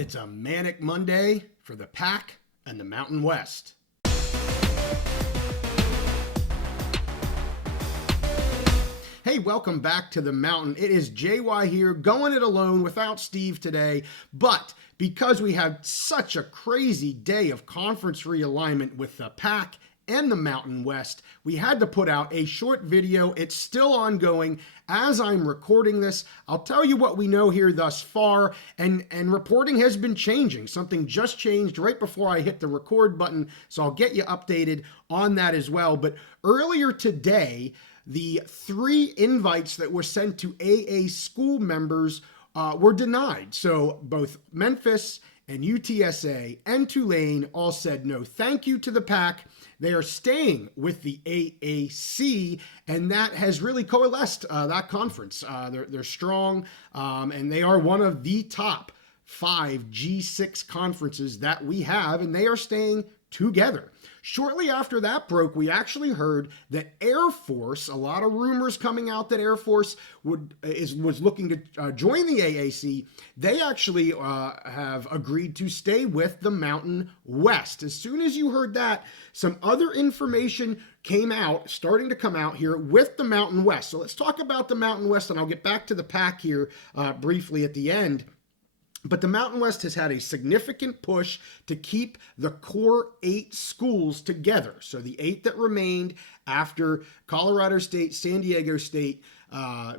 It's a manic Monday for the PAC and the Mountain West. Hey, welcome back to the mountain. It is JY here, going it alone without Steve today, but because we had such a crazy day of conference realignment with the PAC and the Mountain West, we had to put out a short video. It's still ongoing as I'm recording this. I'll tell you what we know here thus far, and reporting has been changing. Something just changed right before I hit the record button, so I'll get you updated on that as well. But earlier today, the 3 invites that were sent to AA school members were denied. So both Memphis and UTSA and Tulane all said no thank you to the PAC. They are staying with the AAC, and that has really coalesced that conference. They're strong, and they are one of the top 5 G6 conferences that we have, and they are staying together. Shortly after that broke, we actually heard that Air Force, a lot of rumors coming out that Air Force was looking to join the AAC. They actually have agreed to stay with the Mountain West. As soon as you heard that, some other information starting to come out here with the Mountain West. So let's talk about the Mountain West, and I'll get back to the PAC here briefly at the end. But the Mountain West has had a significant push to keep the core 8 schools together. So the 8 that remained after Colorado State, San Diego State,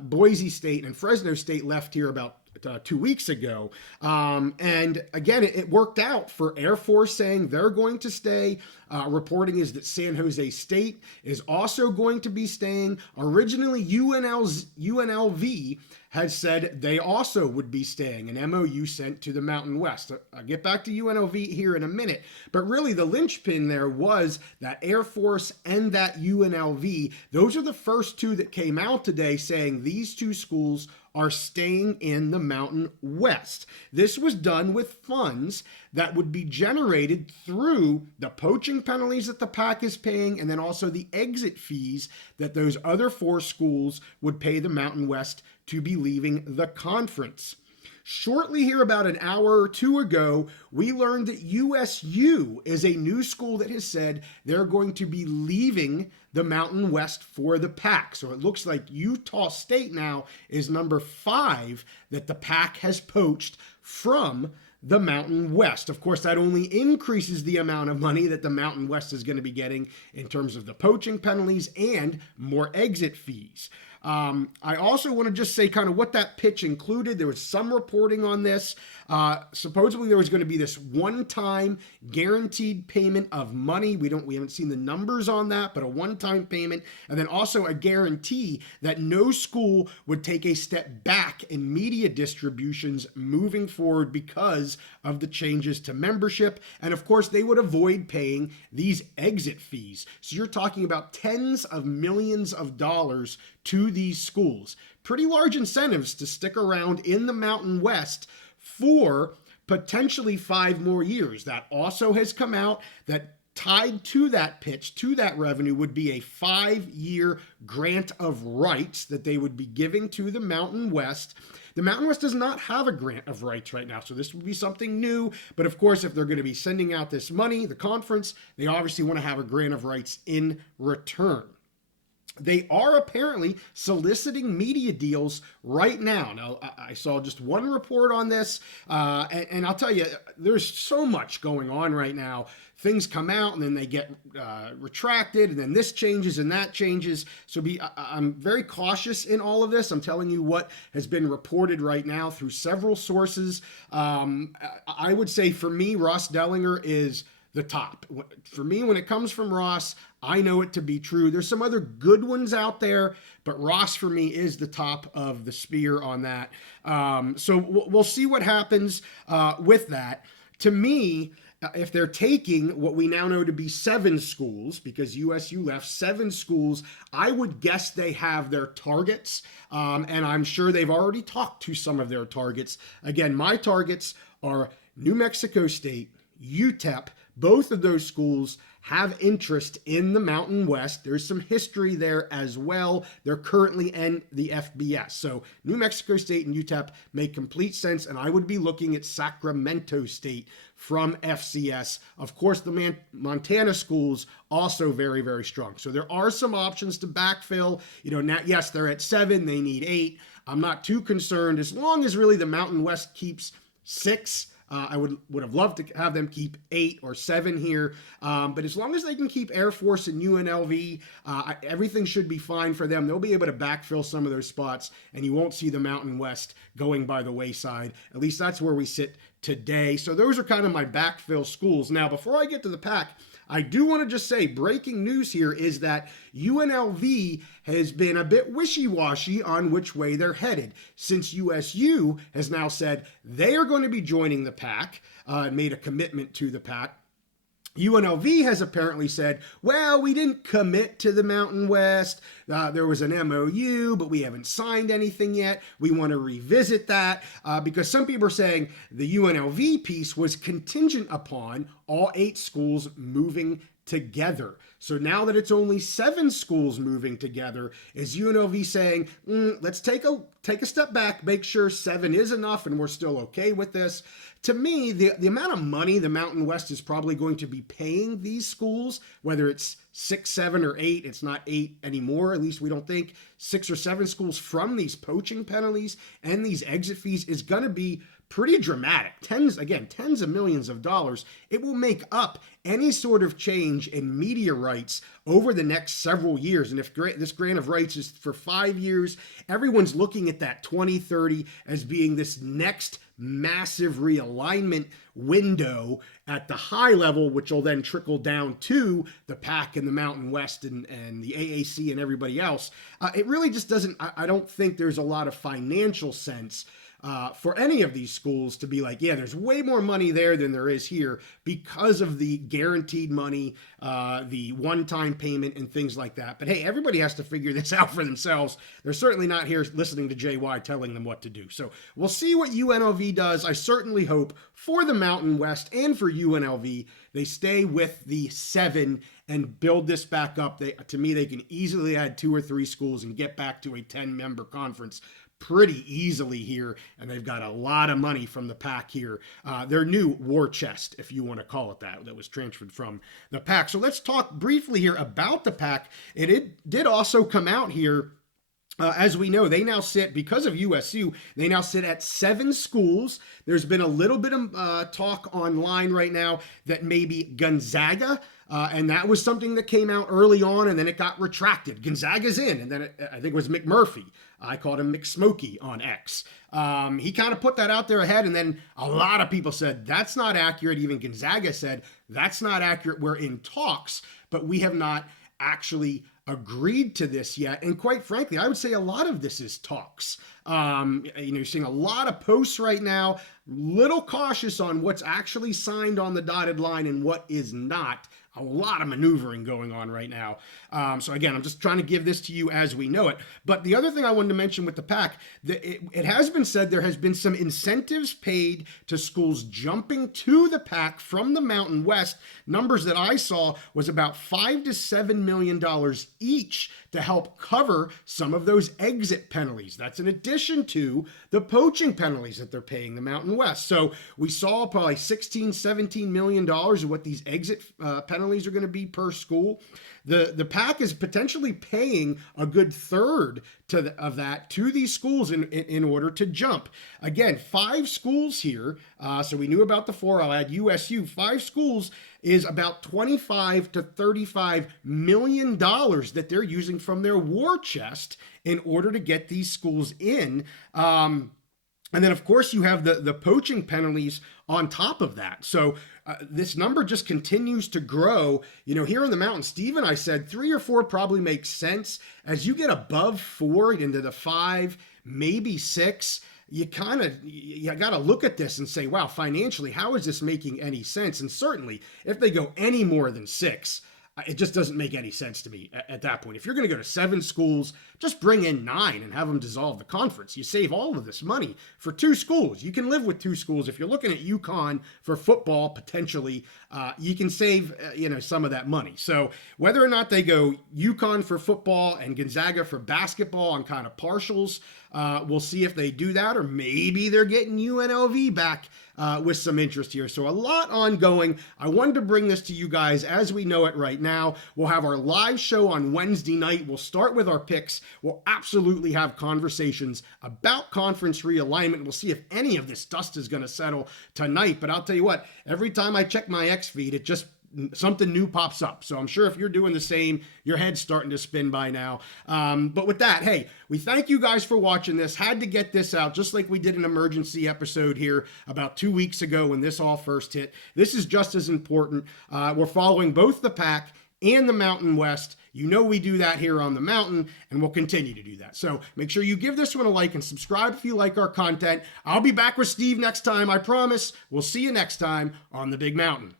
Boise State, and Fresno State left here about 2 weeks ago. And again, it worked out for Air Force saying they're going to stay. Reporting is that San Jose State is also going to be staying. Originally, UNLV had said they also would be staying, an MOU sent to the Mountain West. I'll get back to UNLV here in a minute, but really the linchpin there was that Air Force and that UNLV. Those are the first 2 that came out today saying these 2 schools are staying in the Mountain West. This was done with funds that would be generated through the poaching penalties that the PAC is paying, and then also the exit fees that those other 4 schools would pay the Mountain West to be leaving the conference. Shortly here, about an hour or 2 ago, we learned that USU is a new school that has said they're going to be leaving the Mountain West for the PAC. So it looks like Utah State now is number 5 that the PAC has poached from the Mountain West. Of course, that only increases the amount of money that the Mountain West is going to be getting in terms of the poaching penalties and more exit fees. I also want to just say kind of what that pitch included. There was some reporting on this. Supposedly there was going to be this one-time guaranteed payment of money. We haven't seen the numbers on that, but a one-time payment, and then also a guarantee that no school would take a step back in media distributions moving forward because of the changes to membership. And of course, they would avoid paying these exit fees. So you're talking about tens of millions of dollars to these schools. Pretty large incentives to stick around in the Mountain West for potentially 5 more years. That also has come out that tied to that pitch, to that revenue, would be a 5-year grant of rights that they would be giving to the Mountain West. The Mountain West does not have a grant of rights right now, so this would be something new. But of course, if they're going to be sending out this money, the conference, they obviously want to have a grant of rights in return. They are apparently soliciting media deals right now. Now, I saw just one report on this, and I'll tell you, there's so much going on right now. Things come out, and then they get retracted, and then this changes and that changes. So I'm very cautious in all of this. I'm telling you what has been reported right now through several sources. I would say for me, Ross Dellinger is the top. For me, when it comes from Ross, I know it to be true. There's some other good ones out there, but Ross for me is the top of the spear on that. So we'll see what happens with that. To me, if they're taking what we now know to be 7 schools, because USU left 7 schools, I would guess they have their targets, and I'm sure they've already talked to some of their targets. Again, my targets are New Mexico State, UTEP. Both of those schools have interest in the Mountain West. There's some history there as well. They're currently in the FBS. So New Mexico State and UTEP make complete sense, and I would be looking at Sacramento State from FCS. Of course, the Montana schools also very, very strong. So there are some options to backfill. Now, yes, they're at 7. They need 8. I'm not too concerned as long as really the Mountain West keeps 6. I would have loved to have them keep 8 or 7 here. But as long as they can keep Air Force and UNLV, everything should be fine for them. They'll be able to backfill some of those spots, and you won't see the Mountain West going by the wayside. At least that's where we sit today. So those are kind of my backfill schools. Now, before I get to the PAC, I do want to just say breaking news here is that UNLV has been a bit wishy-washy on which way they're headed, since USU has now said they are going to be joining the PAC, made a commitment to the PAC. UNLV has apparently said, well, we didn't commit to the Mountain West. There was an MOU, but we haven't signed anything yet. We want to revisit that because some people are saying the UNLV piece was contingent upon all 8 schools moving together. So now that it's only 7 schools moving together, is UNLV saying, let's take a step back, make sure 7 is enough and we're still okay with this? To me, the amount of money the Mountain West is probably going to be paying these schools, whether it's 6, 7, or 8, it's not 8 anymore, at least we don't think, 6 or 7 schools from these poaching penalties and these exit fees is going to be pretty dramatic. Tens of millions of dollars. It will make up any sort of change in media rights over the next several years. And if this grant of rights is for 5 years, everyone's looking at that 2030 as being this next massive realignment window at the high level, which will then trickle down to the PAC and the Mountain West and the AAC and everybody else. It really just doesn't, I don't think there's a lot of financial sense for any of these schools to be like, yeah, there's way more money there than there is here because of the guaranteed money, the one-time payment and things like that. But hey, everybody has to figure this out for themselves. They're certainly not here listening to JY telling them what to do. So we'll see what UNLV does. I certainly hope for the Mountain West and for UNLV, they stay with the 7 and build this back up. To me, they can easily add 2 or 3 schools and get back to a 10-member conference pretty easily here, and they've got a lot of money from the PAC here. Their new war chest, if you want to call it that was transferred from the PAC. So let's talk briefly here about the PAC. It did also come out here. As we know, they now sit, because of USU, they now sit at 7 schools. There's been a little bit of talk online right now that maybe Gonzaga, and that was something that came out early on, and then it got retracted. Gonzaga's in, and then I think it was McMurphy. I called him McSmokey on X. He kind of put that out there ahead, and then a lot of people said, that's not accurate. Even Gonzaga said, that's not accurate. We're in talks, but we have not actually agreed to this yet. And quite frankly, I would say a lot of this is talks. You're seeing a lot of posts right now, little cautious on what's actually signed on the dotted line and what is not. A lot of maneuvering going on right now. So again, I'm just trying to give this to you as we know it. But the other thing I wanted to mention with the PAC, it has been said there has been some incentives paid to schools jumping to the PAC from the Mountain West. Numbers that I saw was about $5 to $7 million each to help cover some of those exit penalties. That's in addition to the poaching penalties that they're paying the Mountain West. So we saw probably $16, $17 million of what these exit penalties are going to be per school. The PAC is potentially paying a good third of that to these schools in order to jump. Again, 5 schools here. So we knew about the 4. I'll add USU. 5 schools is about $25 to $35 million that they're using from their war chest in order to get these schools in. And then, of course, you have the poaching penalties on top of that. So this number just continues to grow. Here in the mountain, Steve and I said 3 or 4 probably makes sense. As you get above 4 into the 5, maybe 6, you got to look at this and say, wow, financially, how is this making any sense? And certainly, if they go any more than 6, it just doesn't make any sense to me at that point. If you're going to go to 7 schools just bring in 9 and have them dissolve the conference. You save all of this money for 2 schools. You can live with 2 schools. If you're looking at UConn for football, potentially, you can save, some of that money. So whether or not they go UConn for football and Gonzaga for basketball on kind of partials, we'll see if they do that, or maybe they're getting UNLV back with some interest here. So a lot ongoing. I wanted to bring this to you guys as we know it right now. We'll have our live show on Wednesday night. We'll start with our picks. We'll absolutely have conversations about conference realignment. We'll see if any of this dust is going to settle tonight. But I'll tell you what, every time I check my X feed, it just something new pops up. So I'm sure if you're doing the same, your head's starting to spin by now. But with that, hey, we thank you guys for watching this. Had to get this out, just like we did an emergency episode here about 2 weeks ago when this all first hit. This is just as important. We're following both the PAC and the Mountain West. You know we do that here on the Mountain, and we'll continue to do that. So make sure you give this one a like and subscribe if you like our content. I'll be back with Steve next time, I promise. We'll see you next time on the Big Mountain.